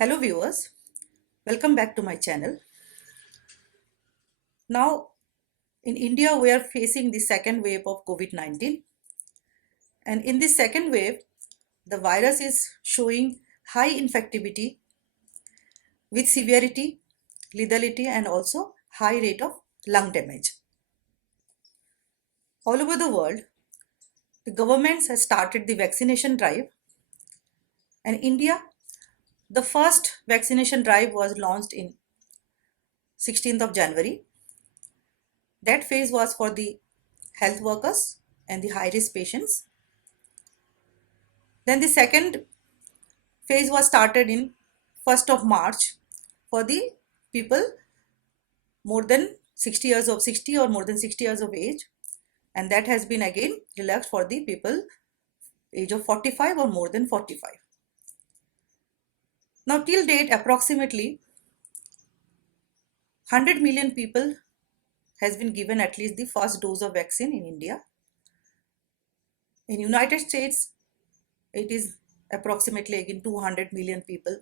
Hello viewers, welcome back to my channel. Now in India we are facing the second wave of COVID-19, and in this second wave the virus is showing high infectivity with severity, lethality and also high rate of lung damage. All over the world the governments have started the vaccination drive, and India, the first vaccination drive was launched in 16th of January. That phase was for the health workers and the high risk patients. Then the second phase was started in 1st of March for the people more than 60 or more than 60 years of age, and that has been again relaxed for the people age of 45 or more than 45. Now till date approximately 100 million people has been given at least the first dose of vaccine in India. In United States it is approximately again 200 million people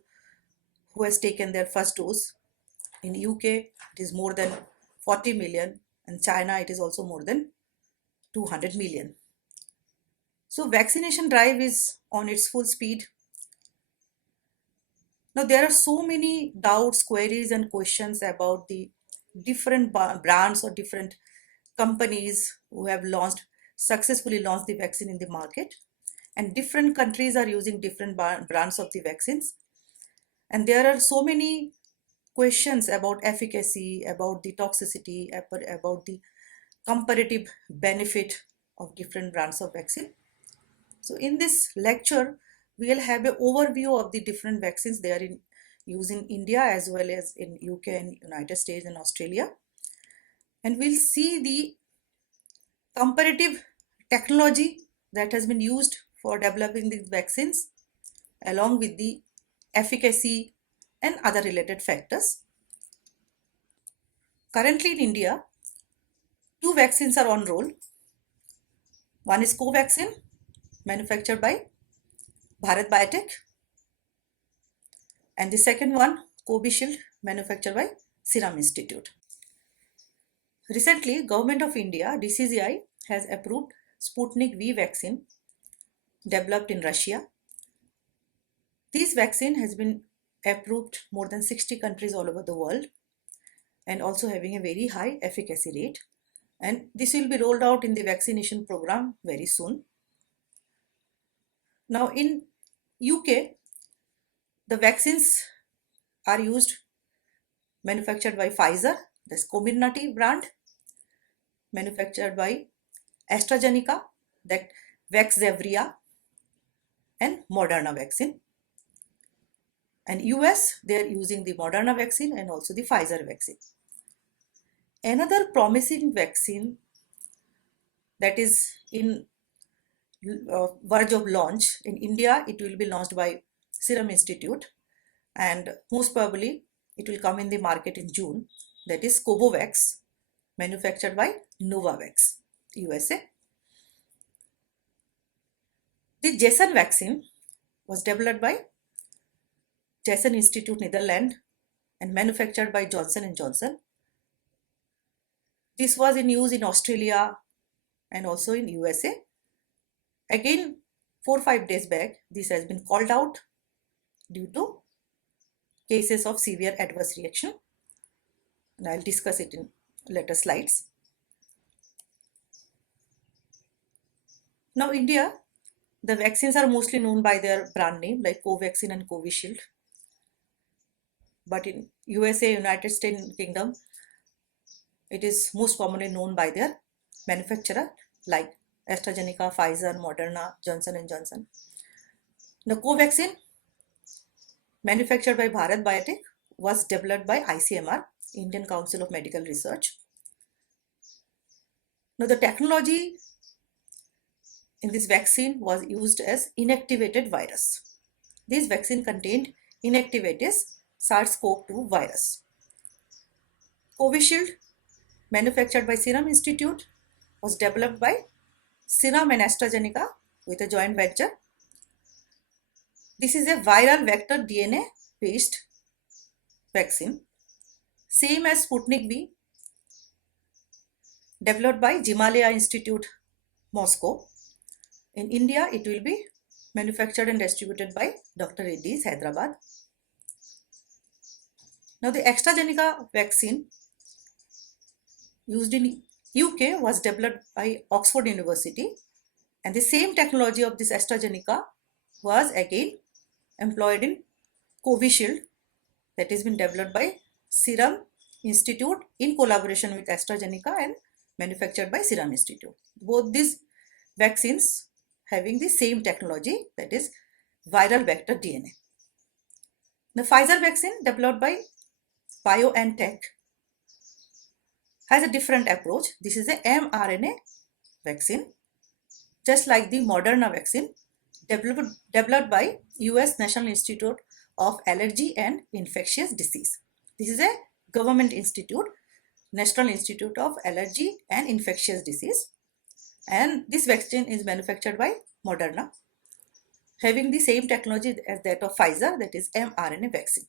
who has taken their first dose. In UK it is more than 40 million, and China it is also more than 200 million. So vaccination drive is on its full speed. Now there are so many doubts, queries and questions about the different brands or different companies who have successfully launched the vaccine in the market, and different countries are using different brands of the vaccines, and there are so many questions about efficacy, about the toxicity, about the comparative benefit of different brands of vaccine. So in this lecture we will have an overview of the different vaccines they are in use in India as well as in UK and United States and Australia, and we'll see the comparative technology that has been used for developing these vaccines along with the efficacy and other related factors. Currently in India, two vaccines are on roll. One is Covaxin, manufactured by Bharat Biotech, and the second one, Covishield, manufactured by Serum Institute. Recently, Government of India, DCGI, has approved Sputnik V vaccine developed in Russia. This vaccine has been approved more than 60 countries all over the world and also having a very high efficacy rate, and this will be rolled out in the vaccination program very soon. Now in UK, the vaccines are manufactured by Pfizer, this Comirnaty brand, manufactured by AstraZeneca, that Vaxzevria, and Moderna vaccine. And US, they are using the Moderna vaccine and also the Pfizer vaccine. Another promising vaccine that is in verge of launch in India, it will be launched by Serum Institute, and most probably it will come in the market in June. That is Covovax, manufactured by Novavax, USA. The Janssen vaccine was developed by Janssen Institute, Netherlands, and manufactured by Johnson & Johnson. This was in use in Australia and also in USA. Again, 4 or 5 days back, this has been called out due to cases of severe adverse reaction, and I'll discuss it in later slides. Now India, the vaccines are mostly known by their brand name like Covaxin and Covishield, but in USA, United States Kingdom, it is most commonly known by their manufacturer like AstraZeneca, Pfizer, Moderna, Johnson & Johnson. The Covaxin, manufactured by Bharat Biotech, was developed by ICMR, Indian Council of Medical Research. Now the technology in this vaccine was used as inactivated virus. This vaccine contained inactivated SARS-CoV-2 virus. Covishield, manufactured by Serum Institute, was developed by Serum and AstraZeneca with a joint venture. This is a viral vector DNA based vaccine, same as Sputnik V, developed by Himalaya Institute, Moscow. In India, it will be manufactured and distributed by Dr. Reddy's, Hyderabad. Now, the AstraZeneca vaccine used in UK was developed by Oxford University, and the same technology of this AstraZeneca was again employed in Covishield, that has been developed by Serum Institute in collaboration with AstraZeneca and manufactured by Serum Institute. Both these vaccines having the same technology, that is viral vector DNA. The Pfizer vaccine developed by BioNTech has a different approach. This is a mRNA vaccine, just like the Moderna vaccine developed by US National Institute of Allergy and Infectious Disease. This is a government institute, National Institute of Allergy and Infectious Disease, and this vaccine is manufactured by Moderna, having the same technology as that of Pfizer, that is mRNA vaccine.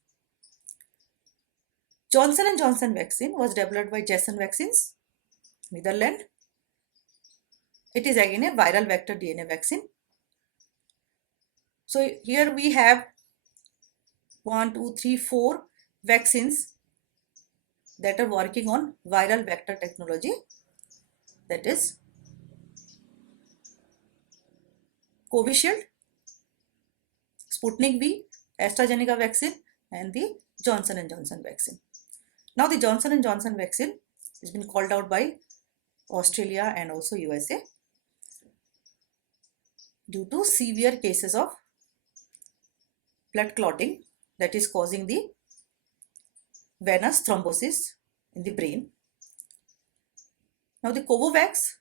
Johnson & Johnson vaccine was developed by Janssen Vaccines, Netherlands. It is again a viral vector DNA vaccine. So here we have 1, 2, 3, 4 vaccines that are working on viral vector technology, that is Covishield, Sputnik V, AstraZeneca vaccine, and the Johnson & Johnson vaccine. Now the Johnson & Johnson vaccine has been called out by Australia and also USA due to severe cases of blood clotting that is causing the venous thrombosis in the brain. Now the Covovax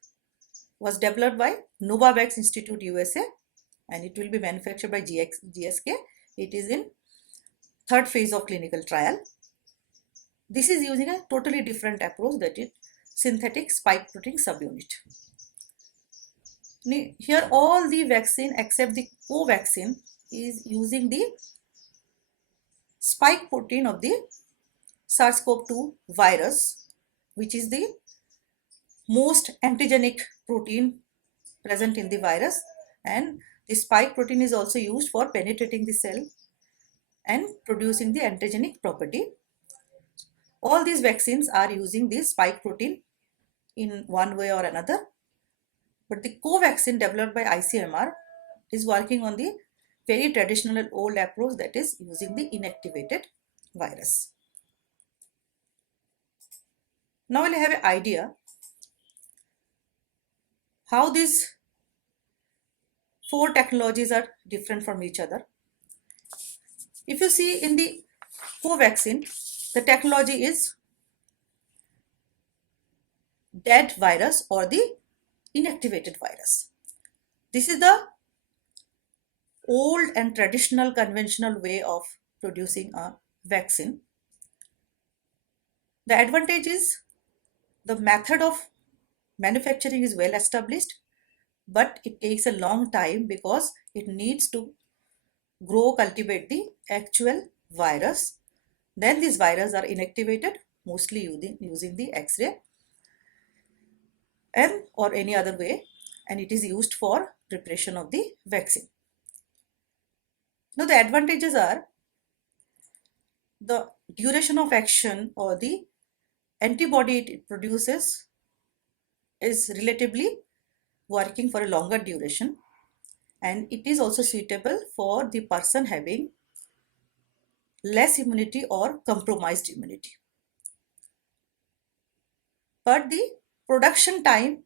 was developed by Novavax Institute USA, and it will be manufactured by GSK. It is in third phase of clinical trial. This is using a totally different approach, that is synthetic spike protein subunit. Here all the vaccine except the Covaxin is using the spike protein of the SARS-CoV-2 virus, which is the most antigenic protein present in the virus, and the spike protein is also used for penetrating the cell and producing the antigenic property. All these vaccines are using the spike protein in one way or another, but the Covaxin developed by ICMR is working on the very traditional old approach, that is using the inactivated virus. Now we'll have an idea how these 4 technologies are different from each other. If you see in the Covaxin, the technology is dead virus or the inactivated virus. This is the old and traditional conventional way of producing a vaccine. The advantage is the method of manufacturing is well established, but it takes a long time because it needs to cultivate the actual virus. Then these viruses are inactivated, mostly using the X-ray and or any other way, and it is used for preparation of the vaccine. Now the advantages are the duration of action or the antibody it produces is relatively working for a longer duration, and it is also suitable for the person having less immunity or compromised immunity. But the production time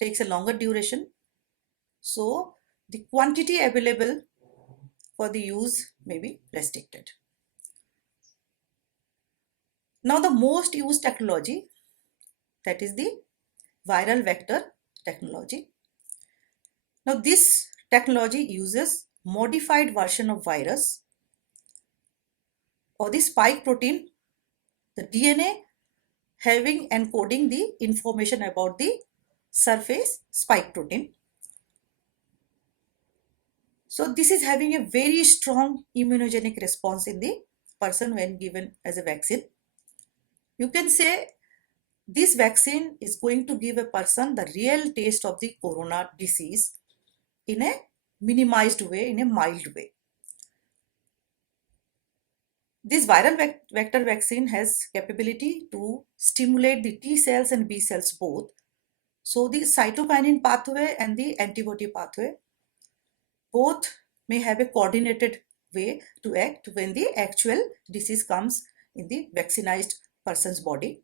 takes a longer duration, so the quantity available for the use may be restricted. Now the most used technology, that is the viral vector technology. Now this technology uses modified version of virus or the spike protein, the DNA having encoding the information about the surface spike protein. So this is having a very strong immunogenic response in the person when given as a vaccine. You can say this vaccine is going to give a person the real taste of the corona disease in a minimized way, in a mild way. This viral vector vaccine has capability to stimulate the T cells and B cells both. So the cytokinin pathway and the antibody pathway both may have a coordinated way to act when the actual disease comes in the vaccinized person's body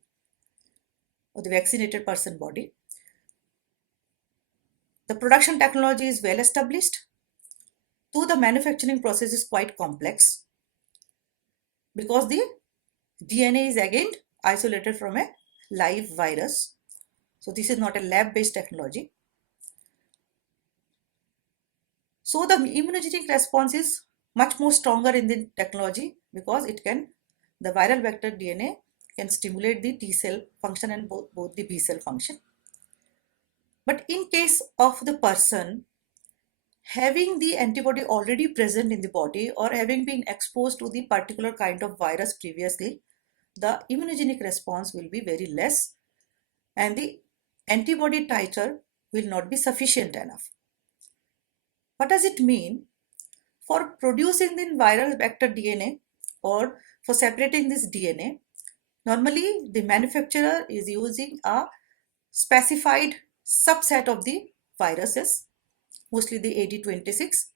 or the vaccinated person body. The production technology is well established, though the manufacturing process is quite complex because the DNA is again isolated from a live virus. So this is not a lab-based technology. So the immunogenic response is much more stronger in the technology because the viral vector DNA can stimulate the T cell function and both the B cell function. But in case of the person having the antibody already present in the body or having been exposed to the particular kind of virus previously, the immunogenic response will be very less and the antibody titer will not be sufficient enough. What does it mean? For producing the viral vector DNA or for separating this DNA, normally the manufacturer is using a specified subset of the viruses, mostly the AD26.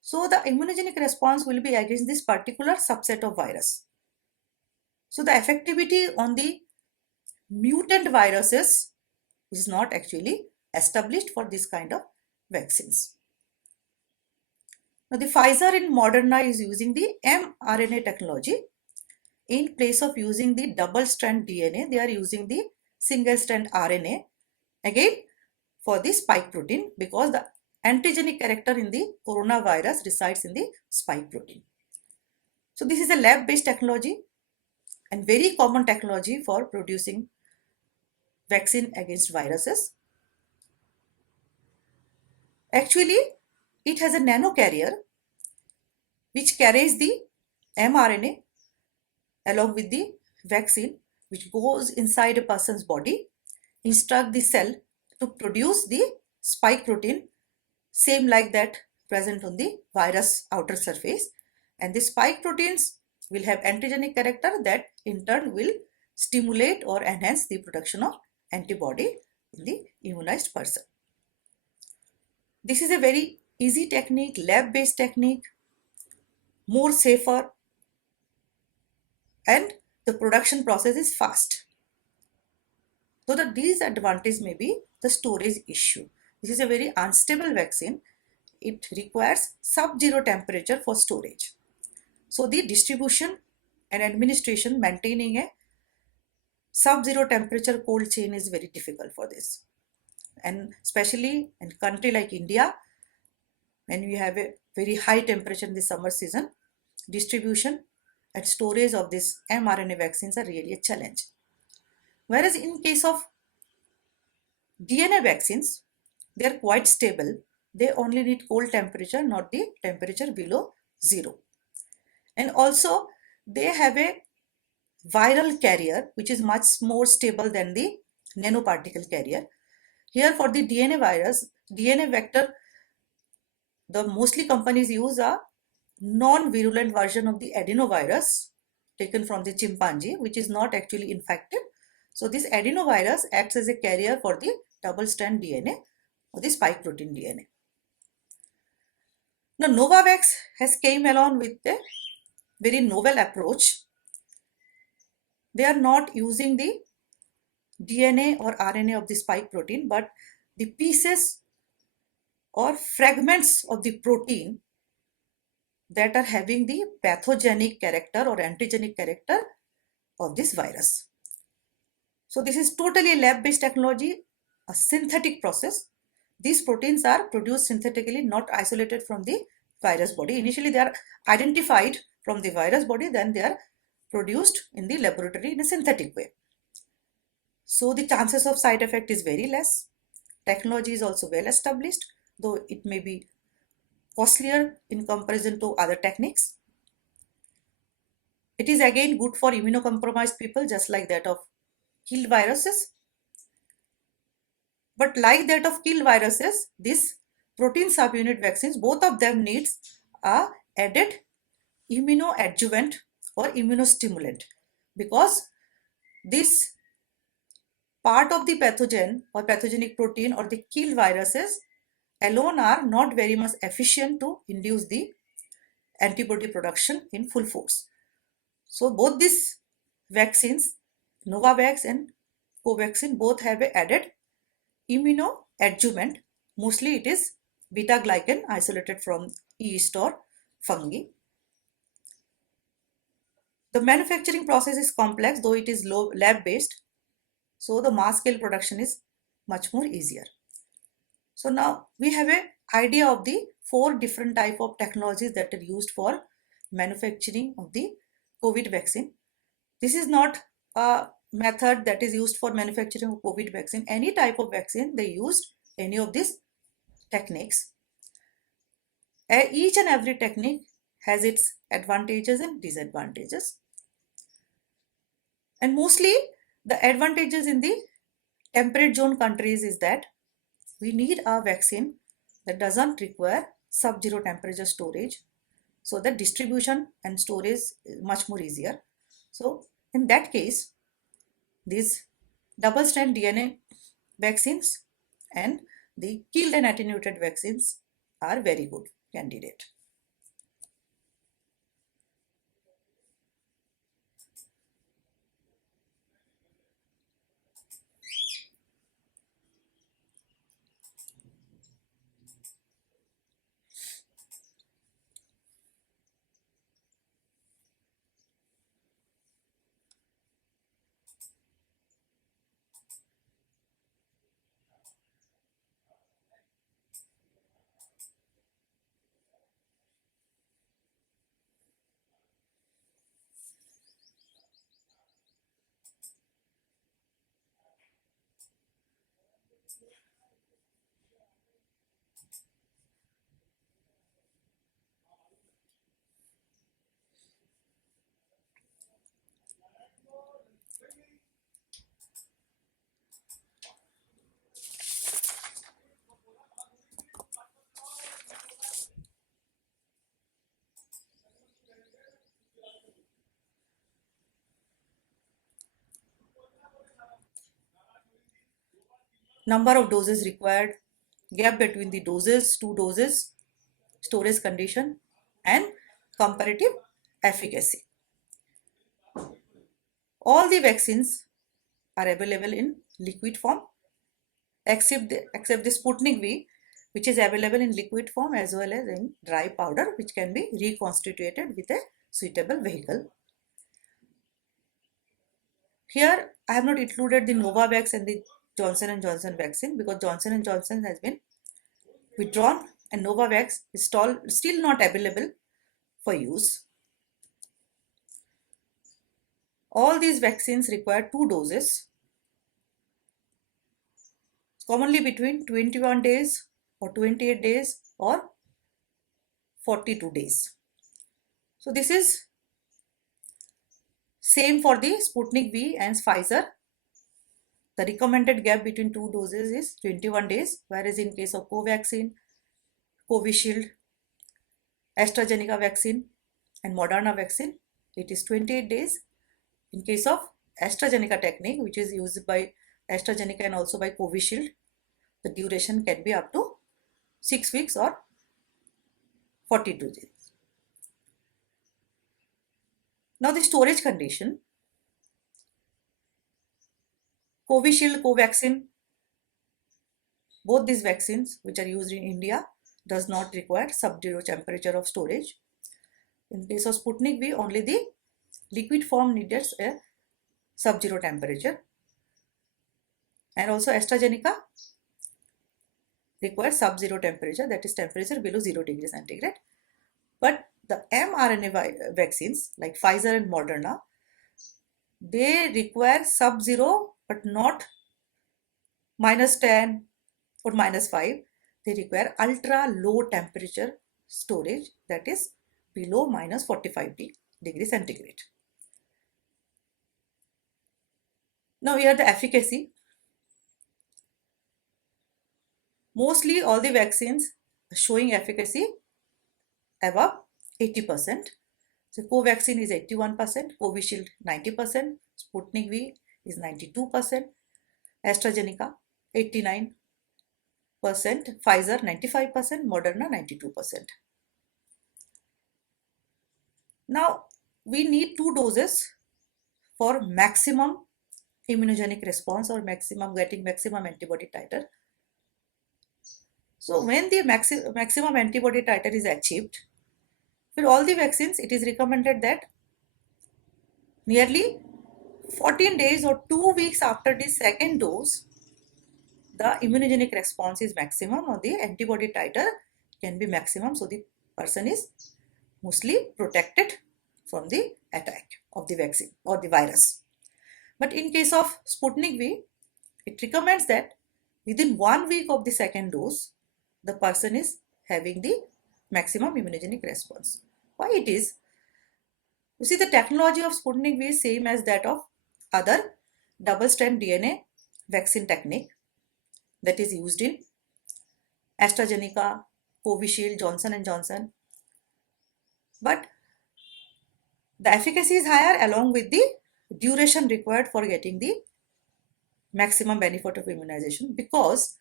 So the immunogenic response will be against this particular subset of virus. So the effectivity on the mutant viruses is not actually established for this kind of vaccines. Now the Pfizer and Moderna is using the mRNA technology. In place of using the double strand DNA, they are using the single strand RNA again for the spike protein because the antigenic character in the coronavirus resides in the spike protein. So this is a lab-based technology and very common technology for producing vaccine against viruses. Actually, it has a nanocarrier which carries the mRNA along with the vaccine, which goes inside a person's body, instruct the cell to produce the spike protein, same like that present on the virus outer surface. And the spike proteins will have antigenic character that in turn will stimulate or enhance the production of antibody in the immunized person. This is a very easy technique, lab-based technique, more safer, and the production process is fast. So the disadvantage may be the storage issue. This is a very unstable vaccine. It requires sub-zero temperature for storage. So the distribution and administration maintaining a sub-zero temperature cold chain is very difficult for this. And especially in a country like India, when we have a very high temperature in the summer season, distribution and storage of these mRNA vaccines are really a challenge. Whereas in case of DNA vaccines, they are quite stable. They only need cold temperature, not the temperature below zero. And also they have a viral carrier, which is much more stable than the nanoparticle carrier. Here for the DNA virus, DNA vector, the mostly companies use a non-virulent version of the adenovirus taken from the chimpanzee, which is not actually infected. So this adenovirus acts as a carrier for the double-strand DNA or the spike protein DNA. Now Novavax has came along with a very novel approach. They are not using the DNA or RNA of the spike protein, but the pieces or fragments of the protein that are having the pathogenic character or antigenic character of this virus. So this is totally a lab-based technology, a synthetic process. These proteins are produced synthetically, not isolated from the virus body. Initially, they are identified from the virus body, then they are produced in the laboratory in a synthetic way. So the chances of side effect is very less. Technology is also well established. though it may be costlier in comparison to other techniques. It is again good for immunocompromised people, just like that of killed viruses. But like that of killed viruses, this protein subunit vaccines, both of them needs a added immunoadjuvant or immunostimulant, because this part of the pathogen or pathogenic protein or the killed viruses alone are not very much efficient to induce the antibody production in full force. So both these vaccines, Novavax and Covaxin, both have a added immunoadjuvant. Mostly it is beta glycan isolated from yeast or fungi. The manufacturing process is complex, though it is low lab based, so the mass scale production is much more easier. So now we have a idea of the 4 different type of technologies that are used for manufacturing of the COVID vaccine. This is not a method that is used for manufacturing of COVID vaccine. Any type of vaccine, they used any of these techniques. Each and every technique has its advantages and disadvantages. And mostly the advantages in the temperate zone countries is that we need a vaccine that doesn't require sub-zero temperature storage, so that distribution and storage is much more easier. So in that case, these double-strand DNA vaccines and the killed and attenuated vaccines are very good candidate. Number of doses required, gap between the doses, 2 doses, storage condition, and comparative efficacy. All the vaccines are available in liquid form except the Sputnik V, which is available in liquid form as well as in dry powder, which can be reconstituted with a suitable vehicle. Here I have not included the Novavax and the Johnson & Johnson vaccine, because Johnson & Johnson has been withdrawn and Novavax is still not available for use. All these vaccines require 2 doses, commonly between 21 days or 28 days or 42 days. So this is same for the Sputnik V and Pfizer. The recommended gap between 2 doses is 21 days, whereas in case of Covaxin, Covishield, AstraZeneca vaccine and Moderna vaccine, it is 28 days. In case of AstraZeneca technique, which is used by AstraZeneca and also by Covishield, the duration can be up to 6 weeks or 42 days. Now the storage condition. Covishield, Covaxin, both these vaccines which are used in India does not require sub-zero temperature of storage. In case of Sputnik V, only the liquid form needs a sub-zero temperature, and also AstraZeneca requires sub-zero temperature, that is temperature below 0 degrees centigrade. But the mRNA vaccines like Pfizer and Moderna, they require sub-zero but not -10 or -5. they require ultra low temperature storage, that is below minus 45 degrees centigrade. Now here the efficacy. Mostly all the vaccines showing efficacy above 80%. So Covaxin is 81%, Covishield 90%, Sputnik V is 92%, AstraZeneca 89%, Pfizer 95%, Moderna 92%. Now we need 2 doses for maximum immunogenic response or getting maximum antibody titer. So when the maximum antibody titer is achieved, with all the vaccines, it is recommended that nearly 14 days or 2 weeks after the second dose, the immunogenic response is maximum or the antibody titer can be maximum. So the person is mostly protected from the attack of the vaccine or the virus. But in case of Sputnik V, it recommends that within 1 week of the second dose, the person is having the maximum immunogenic response. Why it is? You see, the technology of Sputnik V is same as that of other double-strand DNA vaccine technique that is used in AstraZeneca, Covishield, Johnson & Johnson. But the efficacy is higher along with the duration required for getting the maximum benefit of immunization, because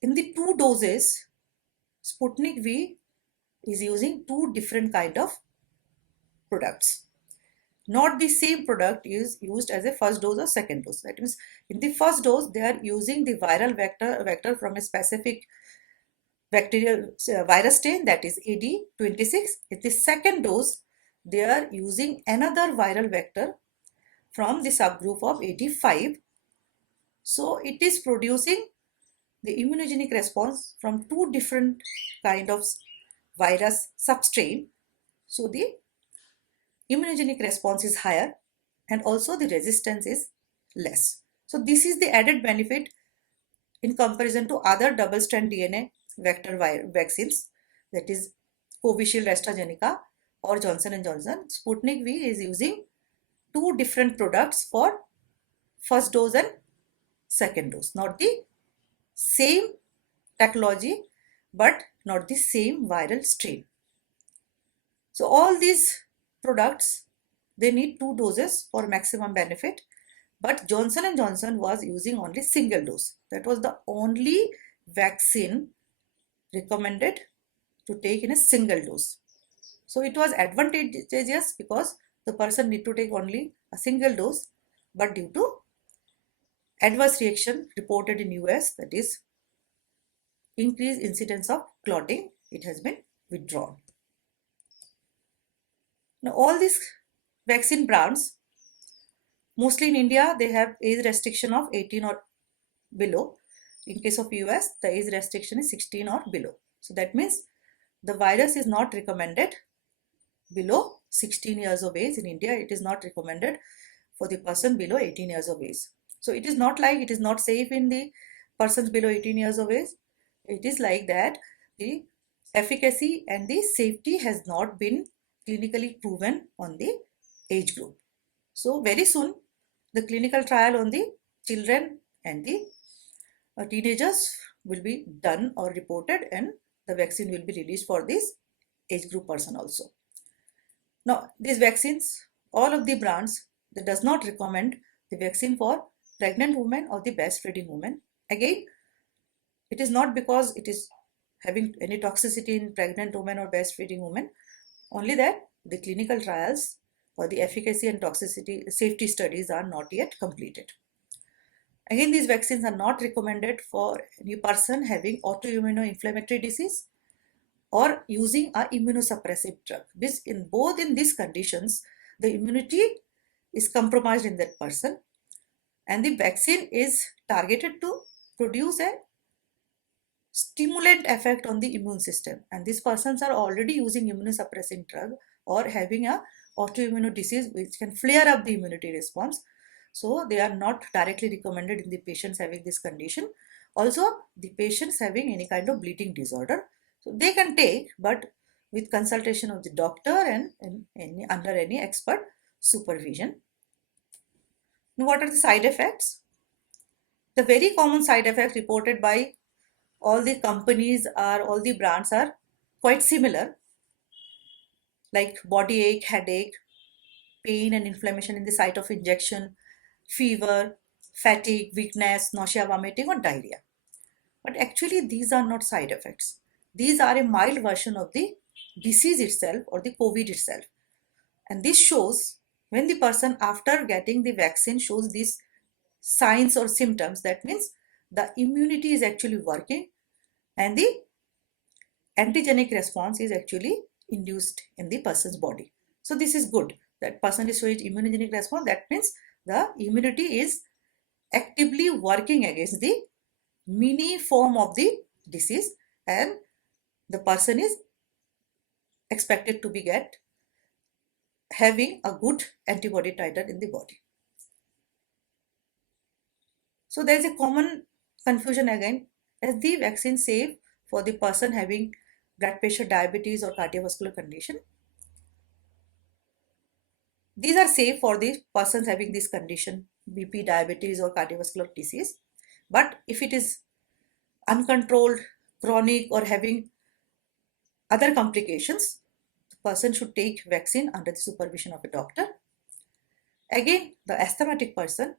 in the 2 doses, Sputnik V is using 2 different kind of products. Not the same product is used as a first dose or second dose. That means in the first dose, they are using the viral vector from a specific bacterial virus strain, that is AD26. In the second dose, they are using another viral vector from the subgroup of AD5. So it is producing the immunogenic response from 2 different kind of virus substrain. So the immunogenic response is higher and also the resistance is less. So this is the added benefit in comparison to other double-strand DNA vector vaccines, that is Covishield, AstraZeneca or Johnson & Johnson. Sputnik V is using 2 different products for first dose and second dose. Not the same technology, but not the same viral strain. So all these products, they need 2 doses for maximum benefit, but Johnson & Johnson was using only single dose. That was the only vaccine recommended to take in a single dose. So it was advantageous because the person need to take only a single dose, but due to adverse reaction reported in US, that is increased incidence of clotting, it has been withdrawn. Now all these vaccine brands, mostly in India, they have age restriction of 18 or below. In case of US, the age restriction is 16 or below. So that means the virus is not recommended below 16 years of age. In India, it is not recommended for the person below 18 years of age. So it is not like it is not safe in the persons below 18 years of age. It is like that the efficacy and the safety has not been clinically proven on the age group. So very soon the clinical trial on the children and the teenagers will be done or reported, and the vaccine will be released for this age group person also. Now these vaccines, all of the brands, they does not recommend the vaccine for pregnant women or the breastfeeding women. Again, it is not because it is having any toxicity in pregnant women or breastfeeding women, only that the clinical trials for the efficacy and toxicity safety studies are not yet completed. Again, these vaccines are not recommended for any person having autoimmunoinflammatory disease or using a immunosuppressive drug. This in both in these conditions, the immunity is compromised in that person, and the vaccine is targeted to produce a stimulant effect on the immune system, and these persons are already using immunosuppressing drug or having a autoimmune disease which can flare up the immunity response. So they are not directly recommended in the patients having this condition. Also, the patients having any kind of bleeding disorder, so they can take, but with consultation of the doctor and under any expert supervision. Now, what are the side effects? The very common side effects reported by all the companies are, all the brands are quite similar, like body ache, headache, pain and inflammation in the site of injection, fever, fatigue, weakness, nausea, vomiting, or diarrhea. But actually, these are not side effects. These are a mild version of the disease itself or the COVID itself. And this shows when the person after getting the vaccine shows these signs or symptoms, that means the immunity is actually working and the antigenic response is actually induced in the person's body. So this is good. That person is showing immunogenic response. That means the immunity is actively working against the mini form of the disease, and the person is expected to be having a good antibody titer in the body. So there is a common confusion again. Is the vaccine safe for the person having blood pressure, diabetes, or cardiovascular condition? These are safe for the persons having this condition, BP, diabetes, or cardiovascular disease. But if it is uncontrolled, chronic, or having other complications, the person should take vaccine under the supervision of a doctor. Again, the asthmatic person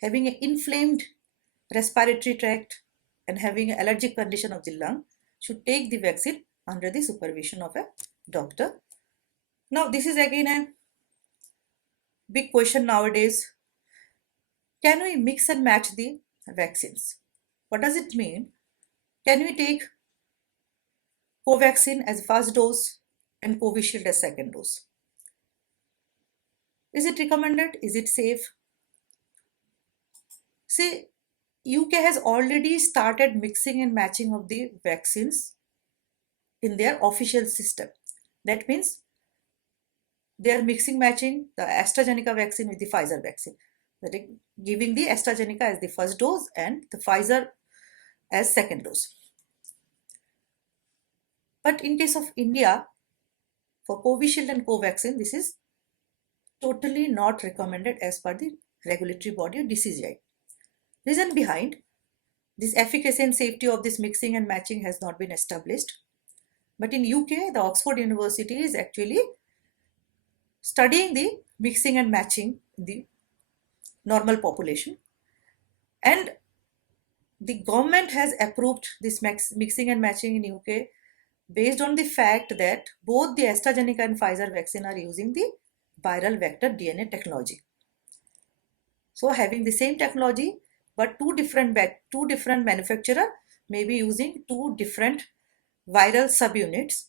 having an inflamed respiratory tract and having an allergic condition of the lung should take the vaccine under the supervision of a doctor. Now, this is again a big question nowadays. Can we mix and match the vaccines? What does it mean? Can we take Covaxin as first dose and Covishield as second dose? Is it recommended? Is it safe? See, UK has already started mixing and matching of the vaccines in their official system. That means they are mixing matching the AstraZeneca vaccine with the Pfizer vaccine. That is giving the AstraZeneca as the first dose and the Pfizer as second dose. But in case of India, for Covishield and Covaxin, this is totally not recommended as per the regulatory body or DCGI. Reason behind this, efficacy and safety of this mixing and matching has not been established. But in UK, the Oxford University is actually studying the mixing and matching in the normal population, and the government has approved this mixing and matching in UK based on the fact that both the AstraZeneca and Pfizer vaccine are using the viral vector DNA technology. So having the same technology, but two different manufacturer may be using two different viral subunits.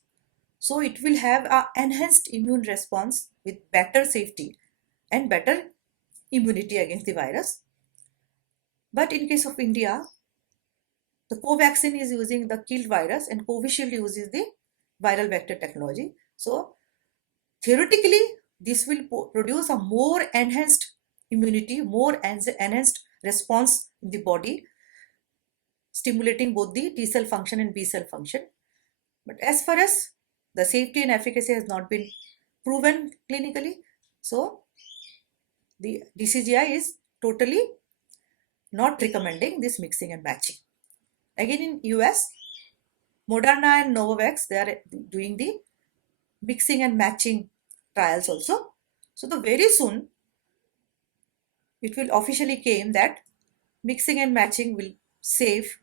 So it will have an enhanced immune response with better safety and better immunity against the virus. But in case of India, the Covaxin is using the killed virus and Covishield uses the viral vector technology. So theoretically, this will produce a more enhanced immunity, more enhanced response in the body, stimulating both the T cell function and B cell function. But as far as the safety and efficacy has not been proven clinically, so the DCGI is totally not recommending this mixing and matching. Again, in US, Moderna and Novavax, they are doing the mixing and matching trials also. So the very soon it will officially claim that mixing and matching will safe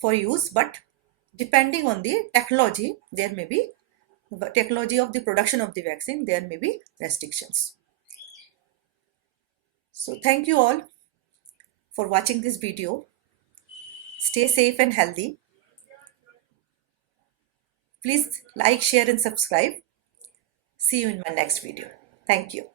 for use, but depending on the technology, there may be technology of the production of the vaccine, there may be restrictions. So thank you all for watching this video. Stay safe and healthy. Please like, share and subscribe. See you in my next video. Thank you.